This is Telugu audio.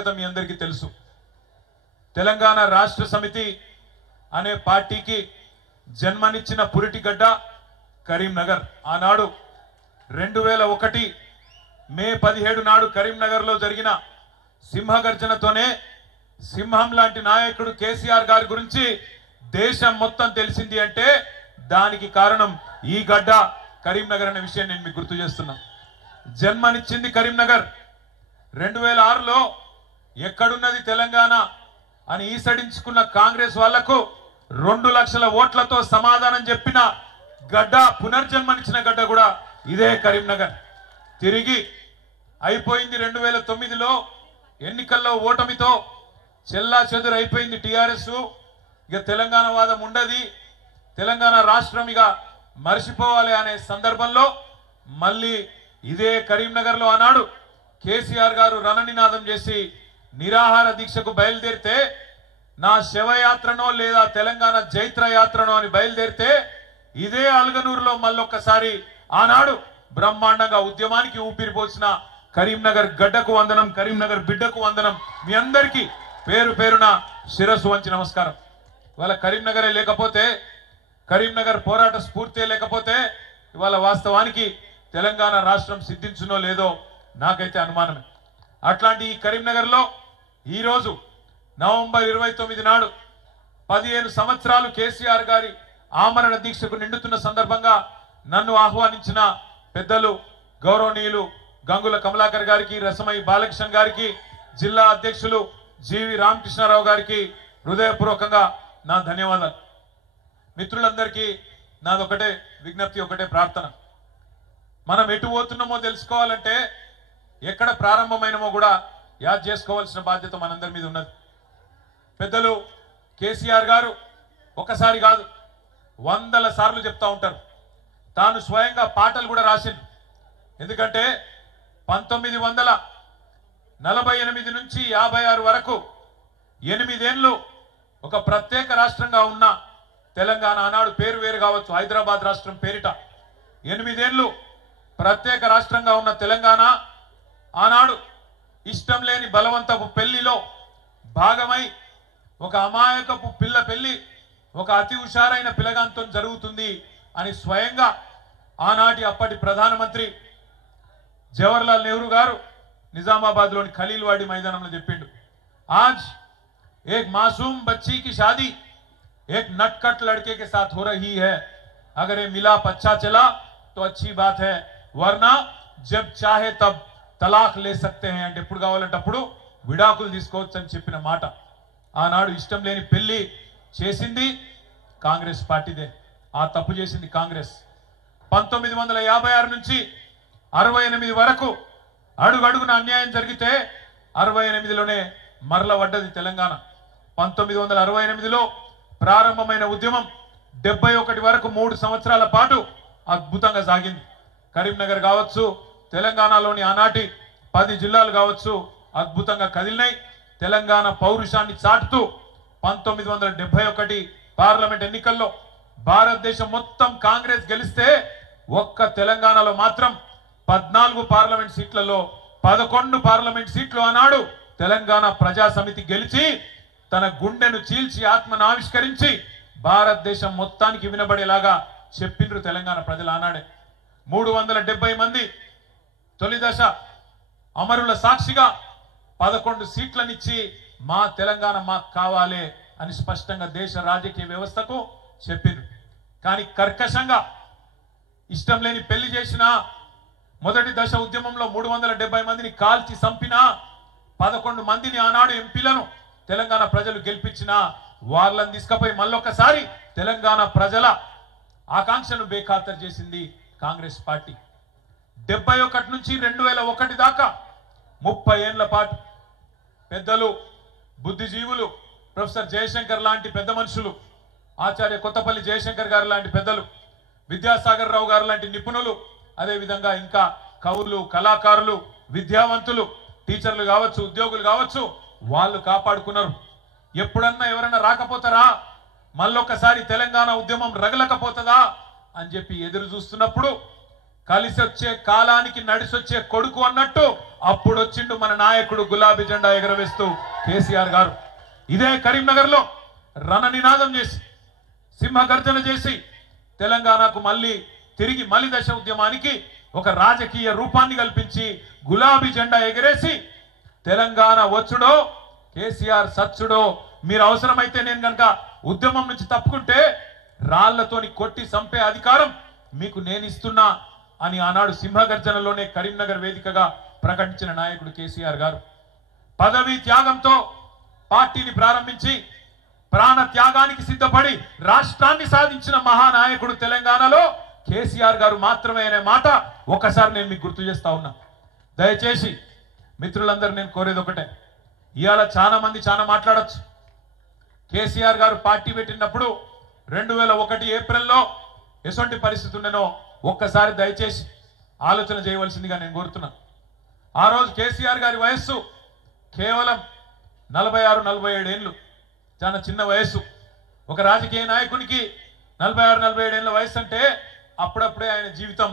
ప్రత్యేకత మీ అందరికీ తెలుసు. తెలంగాణ రాష్ట్ర సమితి అనే పార్టీకి జన్మనిచ్చిన పురిటిగడ్డ కరీంనగర్. ఆనాడు 2001 మే 17 నాడు కరీంనగర్లో జరిగిన సింహగర్జనతోనే సింహం లాంటి నాయకుడు కేసీఆర్ గారి గురించి దేశం మొత్తం తెలిసింది అంటే దానికి కారణం ఈ గడ్డ కరీంనగర్ అనే విషయం నేను మీకు గుర్తు చేస్తున్నా. జన్మనిచ్చింది కరీంనగర్. 2006లో ఎక్కడున్నది తెలంగాణ అని ఈసడించుకున్న కాంగ్రెస్ వాళ్లకు 2 లక్షల ఓట్లతో సమాధానం చెప్పిన గడ్డ, పునర్జన్మనిచ్చిన గడ్డ కూడా ఇదే కరీంనగర్. తిరిగి అయిపోయింది 2009లో ఎన్నికల్లో ఓటమితో చెల్లా చెదురు అయిపోయింది టిఆర్ఎస్. ఇక తెలంగాణ వాదం ఉండది, తెలంగాణ రాష్ట్రం ఇక మర్చిపోవాలి అనే సందర్భంలో మళ్ళీ ఇదే కరీంనగర్లో ఆనాడు కేసీఆర్ గారు రణనినాదం చేసి నిరాహార దీక్షకు బయలుదేరితే, నా శవయాత్రనో లేదా తెలంగాణ జైత్ర యాత్రనో అని బయలుదేరితే ఇదే అల్గనూరులో మళ్ళొక్కసారి ఆనాడు బ్రహ్మాండంగా ఉద్యమానికి ఊపిరిపోసిన కరీంనగర్ గడ్డకు వందనం, కరీంనగర్ బిడ్డకు వందనం. మీ అందరికీ పేరు పేరున శిరస్సు వంచి నమస్కారం. ఇవాళ కరీంనగరే లేకపోతే, కరీంనగర్ పోరాట స్ఫూర్తి లేకపోతే ఇవాళ వాస్తవానికి తెలంగాణ రాష్ట్రం సిద్ధించునో లేదో నాకైతే అనుమానమే. అట్లాంటి ఈ కరీంనగర్లో ఈరోజు నవంబర్ 29 నాడు 15 సంవత్సరాలు కేసీఆర్ గారి ఆమరణ దీక్షకు నిండుతున్న సందర్భంగా నన్ను ఆహ్వానించిన పెద్దలు గౌరవనీయులు గంగుల కమలాకర్ గారికి, రసమై బాలకృష్ణ గారికి, జిల్లా అధ్యక్షులు జీవి రామకృష్ణారావు గారికి హృదయపూర్వకంగా నా ధన్యవాదాలు. మిత్రులందరికీ నాదొకటే విజ్ఞప్తి, ఒకటే ప్రార్థన. మనం ఎటు పోతున్నామో తెలుసుకోవాలంటే, ఎక్కడ ప్రారంభమైనమో కూడా యాద్ చేసుకోవాల్సిన బాధ్యత మనందరి మీద ఉన్నది. పెద్దలు కేసీఆర్ గారు ఒకసారి కాదు 100 సార్లు చెప్తా ఉంటారు. తాను స్వయంగా పాటలు కూడా రాసిండు. ఎందుకంటే 1948 నుంచి 56 వరకు 8 ఏళ్ళు ఒక ప్రత్యేక రాష్ట్రంగా ఉన్న తెలంగాణ, ఆనాడు పేరు వేరు కావచ్చు, హైదరాబాద్ రాష్ట్రం పేరిట 8 ఏళ్ళు ప్రత్యేక రాష్ట్రంగా ఉన్న తెలంగాణ ఆనాడు ఇష్టం లేని బలవంతపు పెళ్లిలో భాగమై ఒక అమాయకపు పిల్ల పెళ్లి ఒక అతి హుషారైన పిల్లగాంతో జరుగుతుంది అని స్వయంగా ఆనాటి అప్పటి ప్రధానమంత్రి జవహర్లాల్ నెహ్రూ గారు నిజామాబాద్లోని ఖలీల్వాడి మైదానంలో చెప్పిండు. आज एक मासूम बच्ची की शादी एक नटखट लड़के के साथ हो रही है. अगर ये मिलाप अच्छा चला तो अच्छी बात है, वरना जब चाहे तब तलाक ले सकते हैं అంటే ఎప్పుడు కావాలంటే అప్పుడు విడాకులు తీసుకోవచ్చు అని చెప్పిన మాట. ఆనాడు ఇష్టం లేని పెళ్లి చేసింది కాంగ్రెస్ పార్టీదే. ఆ తప్పు చేసింది కాంగ్రెస్. 1956 నుంచి 68 వరకు అడుగడుగున అన్యాయం జరిగితే 68లోనే మరల పడ్డది తెలంగాణ. 1968లో ప్రారంభమైన ఉద్యమం 71 వరకు 3 సంవత్సరాల పాటు అద్భుతంగా సాగింది. కరీంనగర్ కావచ్చు, తెలంగాణలోని ఆనాటి 10 జిల్లాలు కావచ్చు, అద్భుతంగా కదిలినాయి. తెలంగాణ పౌరుషాన్ని చాటుతూ 1971 పార్లమెంట్ ఎన్నికల్లో భారతదేశం మొత్తం కాంగ్రెస్ గెలిస్తే ఒక్క తెలంగాణలో మాత్రం 14 పార్లమెంట్ సీట్లలో 11 పార్లమెంట్ సీట్లు ఆనాడు తెలంగాణ ప్రజా సమితి గెలిచి తన గుండెను చీల్చి ఆత్మను ఆవిష్కరించి భారతదేశం మొత్తానికి వినబడేలాగా చెప్పిండ్రు తెలంగాణ ప్రజలు ఆనాడే. 370 మంది తొలి దశ అమరుల సాక్షిగా 11 సీట్లనిచ్చి మా తెలంగాణ మాకు కావాలి అని స్పష్టంగా దేశ రాజకీయ వ్యవస్థకు చెప్పిండ్రు. కానీ కర్కశంగా ఇష్టం లేని పెళ్లి చేసిన మొదటి దశ ఉద్యమంలో 370 మందిని కాల్చి చంపిన 11 మందిని ఆనాడు ఎంపీలను తెలంగాణ ప్రజలు గెలిపించిన వాళ్ళని తీసుకుపోయి మళ్ళొకసారి తెలంగాణ ప్రజల ఆకాంక్షను బేఖాతరు చేసింది కాంగ్రెస్ పార్టీ. 71 నుంచి 2001 దాకా 30 ఏళ్ల పాటు పెద్దలు, బుద్ధిజీవులు, ప్రొఫెసర్ జయశంకర్ లాంటి పెద్ద మనుషులు, ఆచార్య కొత్తపల్లి జయశంకర్ గారు లాంటి పెద్దలు, విద్యాసాగర్ రావు గారు లాంటి నిపుణులు, అదేవిధంగా ఇంకా కవులు, కళాకారులు, విద్యావంతులు, టీచర్లు కావచ్చు, ఉద్యోగులు కావచ్చు, వాళ్ళు కాపాడుకున్నారు. ఎప్పుడన్నా ఎవరన్నా రాకపోతారా, మళ్ళొక్కసారి తెలంగాణ ఉద్యమం రగలకపోతుందా అని చెప్పి ఎదురు చూస్తున్నప్పుడు కలిసి వచ్చే కాలానికి నడిసొచ్చే కొడుకు అన్నట్టు అప్పుడు వచ్చిండు మన నాయకుడు గులాబీ జెండా ఎగరవేస్తూ కేసీఆర్ గారు. ఇదే కరీంనగర్ లో రణనినాదం చేసి సింహగర్జన చేసి తెలంగాణకు మళ్ళీ తిరిగి మలి దశ ఉద్యమానికి ఒక రాజకీయ రూపాన్ని కల్పించి గులాబీ జెండా ఎగరేసి తెలంగాణ వచ్చుడో కేసీఆర్ సచ్చుడో, మీరు అవసరమైతే నేను కనుక ఉద్యమం నుంచి తప్పుకుంటే రాళ్లతోని కొట్టి చంపే అధికారం మీకు నేను ఇస్తున్నా అని ఆనాడు సింహగర్జనలోనే కరీంనగర్ వేదికగా ప్రకటించిన నాయకుడు కేసీఆర్ గారు. పదవీ త్యాగంతో పార్టీని ప్రారంభించి ప్రాణ త్యాగానికి సిద్ధపడి రాష్ట్రాన్ని సాధించిన మహానాయకుడు తెలంగాణలో కేసీఆర్ గారు మాత్రమే అనే మాట ఒకసారి నేను మీకు గుర్తు చేస్తా ఉన్నా. దయచేసి మిత్రులందరూ నేను కోరేది ఒకటే, ఇవాళ చాలా మంది చాలా మాట్లాడచ్చు. కేసీఆర్ గారు పార్టీ పెట్టినప్పుడు 2001 ఏప్రిల్లో ఎటువంటి పరిస్థితి ఉండేనో ఒక్కసారి దయచేసి ఆలోచన చేయవలసిందిగా నేను కోరుతున్నా. ఆ రోజు కేసీఆర్ గారి వయస్సు కేవలం 46-47 ఏళ్ళు, చాలా చిన్న వయస్సు. ఒక రాజకీయ నాయకునికి 46-47 ఏళ్ళ వయసు అంటే అప్పుడప్పుడే ఆయన జీవితం